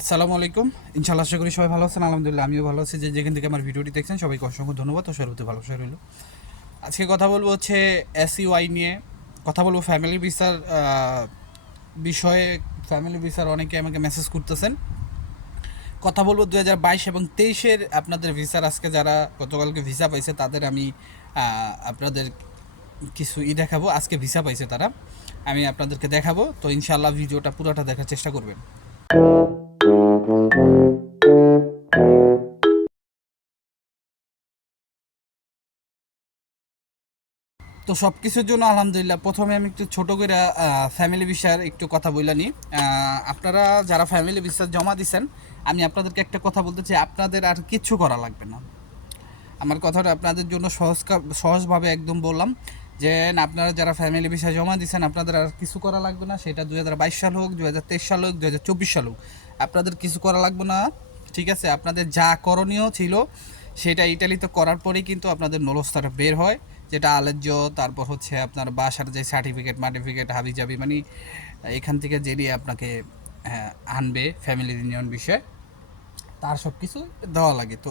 আসসালামু আলাইকুম। ইনশাল্লাহ আশা করি সবাই ভালো আছেন। আলহামদুলিল্লাহ, আমিও ভালো আছি। যে যেখান থেকে আমার ভিডিওটি দেখছেন, সবাইকে অসংখ্য ধন্যবাদ। ও সর্বতে ভালোবাসা রইল। আজকে কথা বলব হচ্ছে এসইউআই নিয়ে। কথা বলব ফ্যামিলি ভিসার বিষয়ে। ফ্যামিলি ভিসার অনেকে আমাকে মেসেজ করতেছেন। কথা বলব দু হাজার বাইশ এবং তেইশের আপনাদের ভিসার আজকে যারা গতকালকে ভিসা পাইছে, তাদের আমি আপনাদের কিছু ই দেখাবো। আজকে ভিসা পাইছে তারা। আমি আপনাদেরকে দেখাবো। তো ইনশাল্লাহ ভিডিওটা পুরোটা দেখার চেষ্টা করবেন। তো সব কিছুর জন্য আলহামদুলিল্লাহ প্রথমে আমি একটু ছোট করে ফ্যামিলি বিষয়ের একটু কথা বলে নিই। আহ, আপনারা যারা ফ্যামিলি বিষয় জমা দিছেন আমি আপনাদেরকে একটা কথা বলতে চাই আপনাদের আর কিচ্ছু করা লাগবে না। আমার কথাটা আপনাদের জন্য সহজ সহজভাবে একদম বললাম যে আপনারা যারা ফ্যামিলি বিষয় জমা দিচ্ছেন আপনাদের আর কিছু করা লাগবে না। সেটা দু হাজার বাইশ সাল হোক দু হাজার তেইশ সাল হোক দু হাজার চব্বিশ সাল হোক আপনাদের কিছু করা লাগবে না। ঠিক আছে আপনাদের যা করণীয় ছিল সেটা ইটালিতে করার পরেই কিন্তু আপনাদের নলস্তাটা বের হয়। যেটা আলেজ্য তারপর হচ্ছে আপনার বাসার যে সার্টিফিকেট মার্টিফিকেট হাবি জাবি মানে এখান থেকে যেটি আপনাকে হ্যাঁ, আনবে ফ্যামিলি ইউনিয়ন বিষয়ে। তার সব কিছু দেওয়া লাগে। তো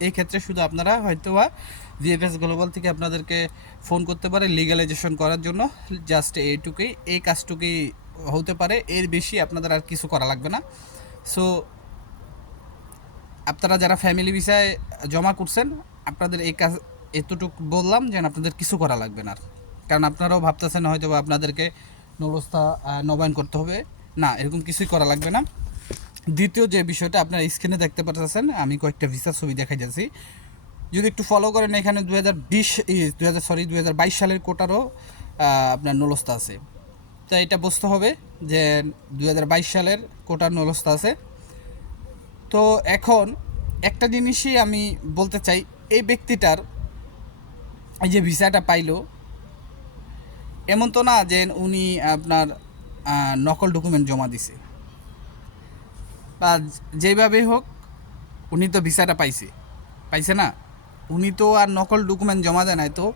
এই ক্ষেত্রে- শুধু আপনারা হয়তো বা ভিএফএস গ্লোবাল থেকে আপনাদেরকে ফোন করতে পারে লিগালাইজেশন করার জন্য। জাস্ট এইটুকুই এই কাজটুকুই হতে পারে। এর বেশি আপনাদের আর কিছু করা লাগবে না। সো আপনারা যারা ফ্যামিলি ভিসায় জমা করছেন আপনাদের এই কাজ এতটুকু বললাম যেন আপনাদের কিছু করা লাগবে না কারণ আপনারাও ভাবতেছেন হয়তো আপনাদেরকে নবস্থা নবায়ন করতে হবে। না, এরকম কিছুই করা লাগবে না। দ্বিতীয় যে বিষয়টা আপনারা স্ক্রিনে দেখতে পাচ্ছেন আমি কয়েকটা ভিসা ছবি দেখাই যাচ্ছি। যদি একটু ফলো করেন, এখানে দু হাজার বিশ দু হাজার সরি দু হাজার বাইশ সালের কোটারও আপনার নলস্তা আছে। তো এটা বুঝতে হবে যে দু হাজার বাইশ সালের কোটার নলস্তা আছে। তো এখন একটা জিনিসই আমি বলতে চাই, এই ব্যক্তিটার এই যে ভিসাটা পাইলো, এমন তো না যে উনি আপনার নকল ডকুমেন্ট জমা দিছে। বা যেভাবে হোক, উনি তো ভিসাটা পাইছে। পাইছে না? উনি তো আর নকল ডকুমেন্ট জমা দেয় নাই। তো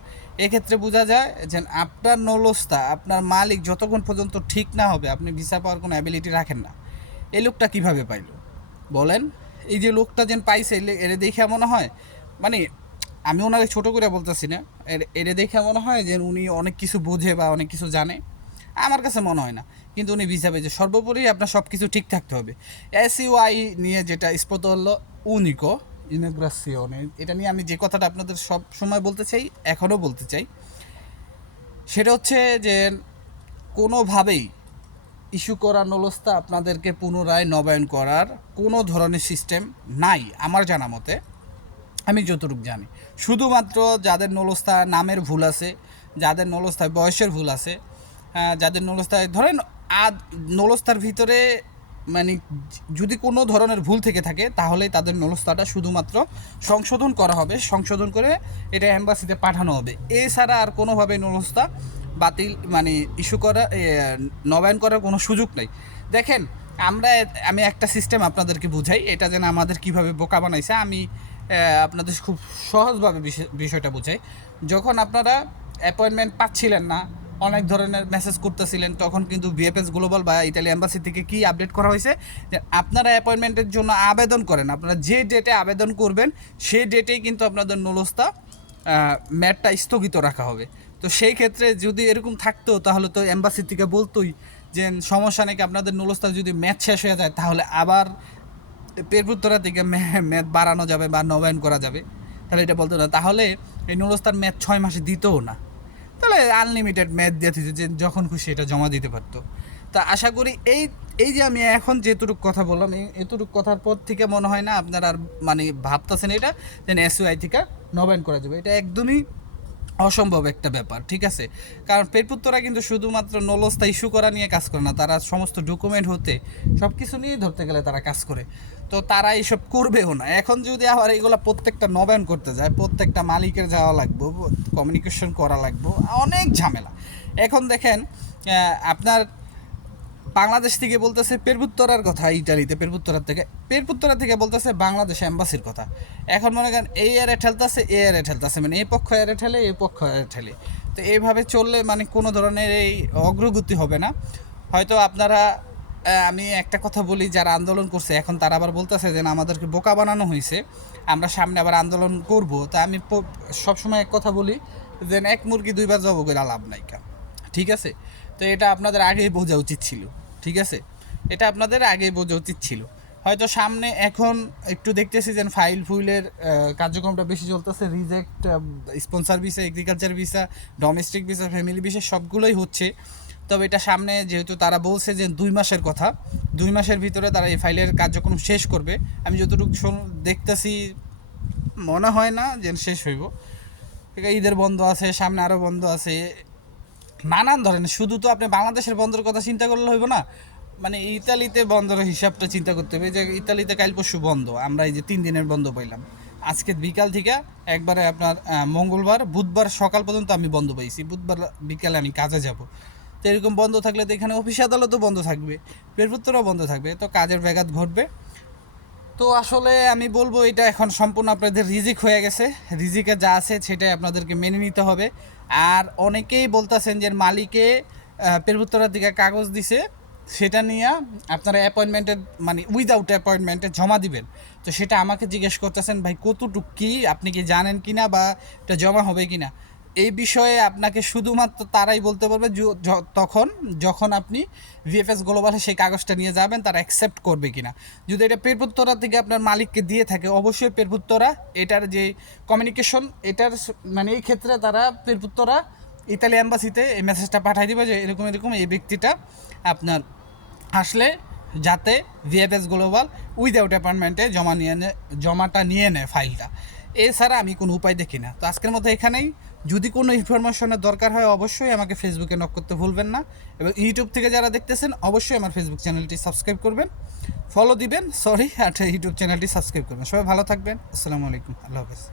এক্ষেত্রে বোঝা যায় যে আপনার নলস্তা, আপনার মালিক যতক্ষণ পর্যন্ত ঠিক না হবে, আপনি ভিসা পাওয়ার কোনো অ্যাবিলিটি রাখেন না। এই লোকটা কীভাবে পাইলো? বলেন, এই যে লোকটা যেন পাইছে এরে দেখে মনে হয় মানে আমি ওনাকে ছোট করে বলতেছি না। এর- দেখে মনে হয় যে উনি অনেক কিছু বোঝে বা অনেক কিছু জানে। আমার কাছে মনে হয় না। কিন্তু উনি ভিসা যে সর্বোপরি আপনার সব কিছু ঠিক থাকতে হবে। এসইউআই নিয়ে যেটা স্পত হলো উনিকো ইনোগ্রাসিওনে এটা নিয়ে আমি যে কথাটা আপনাদের সব সময় বলতে চাই, এখনও বলতে চাই, সেটা হচ্ছে যে কোনোভাবেই ইস্যু করা নলস্তা আপনাদেরকে পুনরায় নবায়ন করার কোনো ধরনের সিস্টেম নাই, আমার জানা মতে। আমি যতটুকু জানি। শুধুমাত্র যাদের নলস্থা নামের ভুল আছে, যাদের নলস্তায় বয়সের ভুল আছে যাদের নলস্তায় ধরেন আদ নলস্তার ভিতরে মানে যদি কোনো ধরনের ভুল থেকে থাকে, তাহলেই তাদের নলস্থাটা শুধুমাত্র সংশোধন করা হবে, সংশোধন করে এটা অ্যাম্বাসিতে পাঠানো হবে। এছাড়া আর কোনোভাবে নলস্তা বাতিল মানে ইস্যু করা নবায়ন করার কোনো সুযোগ নেই। দেখেন, আমরা আমি একটা সিস্টেম আপনাদেরকে বুঝাই, এটা যেন আমাদের কীভাবে বোকা বানাইছে, আমি আপনাদের খুব সহজভাবে বিষয়- বিষয়টা বুঝাই। যখন আপনারা অ্যাপয়েন্টমেন্ট পাচ্ছিলেন না, অনেক ধরনের মেসেজ করতেছিলেন, তখন কিন্তু বিএফএস গ্লোবাল বা ইতালি এম্বাসি থেকে কি আপডেট করা হয়েছে? যে আপনারা অ্যাপয়েন্টমেন্টের জন্য আবেদন করেন। আপনারা যে ডেটে আবেদন করবেন, সেই ডেটেই কিন্তু আপনাদের নলস্তা ম্যাটটা স্থগিত রাখা হবে। তো সেই ক্ষেত্রে যদি এরকম থাকতো, তাহলে তো এম্বাসি থেকে বলতোই যে সমস্যা নাকি আপনাদের নলস্তা যদি ম্যাচ শেষ হয়ে যায়, তাহলে আবার পেরপুত্তরা থেকে ম্যাথ বাড়ানো যাবে বা নবায়ন করা যাবে, তাহলে এটা বলতো না তাহলে এই নুরস্তার ম্যাথ ছয় মাসে দিতও না। তাহলে আনলিমিটেড ম্যাথ দিয়ে দিত যে যখন খুশি এটা জমা দিতে পারতো। তা আশা করি এই এই যে আমি এখন যেটুকু কথা বললাম এই এতটুকু কথার পর থেকে মনে হয় না আপনারা আর মানে ভাবতেছেন এটা, যে এসইআই থেকে নবায়ন করা যাবে। এটা একদমই অসম্ভব একটা ব্যাপার, ঠিক আছে? কারণ পেটপুত্ররা কিন্তু শুধুমাত্র নলস্তা ইস্যু করা নিয়ে কাজ করে না, তারা সমস্ত ডকুমেন্ট হতে সব কিছু নিয়েই ধরতে গেলে তারা কাজ করে। তো তারা এইসব করবেও না। এখন যদি আবার এগুলো প্রত্যেকটা নবায়ন করতে যায়, প্রত্যেকটা মালিকের যাওয়া লাগবো কমিউনিকেশন করা লাগবো, অনেক ঝামেলা। এখন দেখেন আপনার বাংলাদেশ থেকে বলতেছে পেরপুত্তরার কথা, ইটালিতে পেরপুত্তরার থেকে। পেরপুত্তরা থেকে বলতেছে বাংলাদেশ এম্বাসির কথা। এখন মনে করেন এই এয়ারে ঠেলতেছে, এ এয়ারে ঠেলতেছে মানে এই পক্ষ এয়ারে ঠেলে এই পক্ষ এয়ারে ঠেলে। তো এইভাবে চললে মানে কোনো ধরনের এই অগ্রগতি হবে না। হয়তো আপনারা আমি একটা কথা বলি, যারা আন্দোলন করছে, এখন তারা আবার বলতেছে যে আমাদেরকে বোকা বানানো হয়েছে, আমরা সামনে আবার আন্দোলন করব। তা আমি সবসময় এক কথা বলি, যে এক মুরগি দুইবার জব করে লাভ নাইকা ঠিক আছে? তো এটা আপনাদের আগেই বোঝা উচিত ছিল। ঠিক আছে? এটা আপনাদের আগেই বোঝা উচিত ছিল। হয়তো সামনে এখন একটু দেখতেছি যে ফাইল ফুইলের কার্যক্রমটা বেশি চলতেছে। Reject sponsor visa agriculture visa domestic visa family visa সবগুলোই হচ্ছে। তবে এটা সামনে যেহেতু তারা বলছে যে দুই মাসের কথা, দুই মাসের ভিতরে তারা এই ফাইলের কার্যক্রম শেষ করবে। আমি যতটুকু দেখতেছি, মনে হয় না যে শেষ হইব। ঈদের বন্ধ আছে, সামনে আরও বন্ধ আছে। নানান ধরনের, শুধু তো আপনি বাংলাদেশের বন্ধের কথা চিন্তা করলে হইব না মানে ইতালিতে বন্ধের হিসাবটা চিন্তা করতে হবে যে ইতালিতে কাল পরশু বন্ধ, আমরা এই যে তিন দিনের বন্ধ পাইলাম, আজকে বিকাল থেকে একবারে আপনার মঙ্গলবার, বুধবার সকাল পর্যন্ত আমি বন্ধ পাইছি, বুধবার বিকালে আমি কাজে যাব, তো এরকম বন্ধ থাকলে তো এখানে অফিস আদালতও বন্ধ থাকবে বেরপুত্রও বন্ধ থাকবে, তো কাজের ব্যাঘাত ঘটবে, তো আসলে আমি বলব এটা এখন সম্পূর্ণ আপনাদের রিজিক হয়ে গেছে, রিজিকে যা আছে সেটাই আপনাদেরকে মেনে নিতে হবে আর অনেকেই বলতেছেন যে মালিকে পেরপুত্তরার দিকে কাগজ দিছে, সেটা নিয়ে আপনারা অ্যাপয়েন্টমেন্টের মানে উইদাউট অ্যাপয়েন্টমেন্টে জমা দিবেন। তো সেটা আমাকে জিজ্ঞেস করতেছেন, ভাই কতটুক কী? আপনি কি জানেন কি না বা এটা জমা হবে কিনা? এই বিষয়ে আপনাকে শুধুমাত্র তারাই বলতে পারবে তখন যখন আপনি ভিএফএস গ্লোবালে সেই কাগজটা নিয়ে যাবেন, তারা অ্যাকসেপ্ট করবে কিনা। যদি এটা পেরপুত্তরা থেকে আপনার মালিককে দিয়ে থাকে, অবশ্যই পেরপুত্তরা এটার যে কমিউনিকেশন এটার মানে এই ক্ষেত্রে তারা পেরপুত্তরা ইতালি অ্যাম্বাসিতে এই মেসেজটা পাঠিয়ে দিবে যে এরকম এরকম এই ব্যক্তিটা আপনার আসলে যাতে ভিএফএস গ্লোবাল উইদাউট অ্যাপয়েন্টমেন্টে জমা নিয়ে নে জমাটা নিয়ে নেয় ফাইলটা এছাড়া আমি কোনো উপায় দেখি না। তো আজকের মতো এখানেই। যদি কোনো ইনফরমেশনের দরকার হয় অবশ্যই আমাকে ফেসবুকে নক করতে ভুলবেন না এবং ইউটিউব থেকে যারা দেখতেছেন, অবশ্যই আমার ফেসবুক চ্যানেলটি সাবস্ক্রাইব করবেন। ফলো দিবেন সরি আর ইউটিউব চ্যানেলটি সাবস্ক্রাইব করবেন। সবাই ভালো থাকবেন। আসসালামু আলাইকুম। আল্লাহ হাফেজ।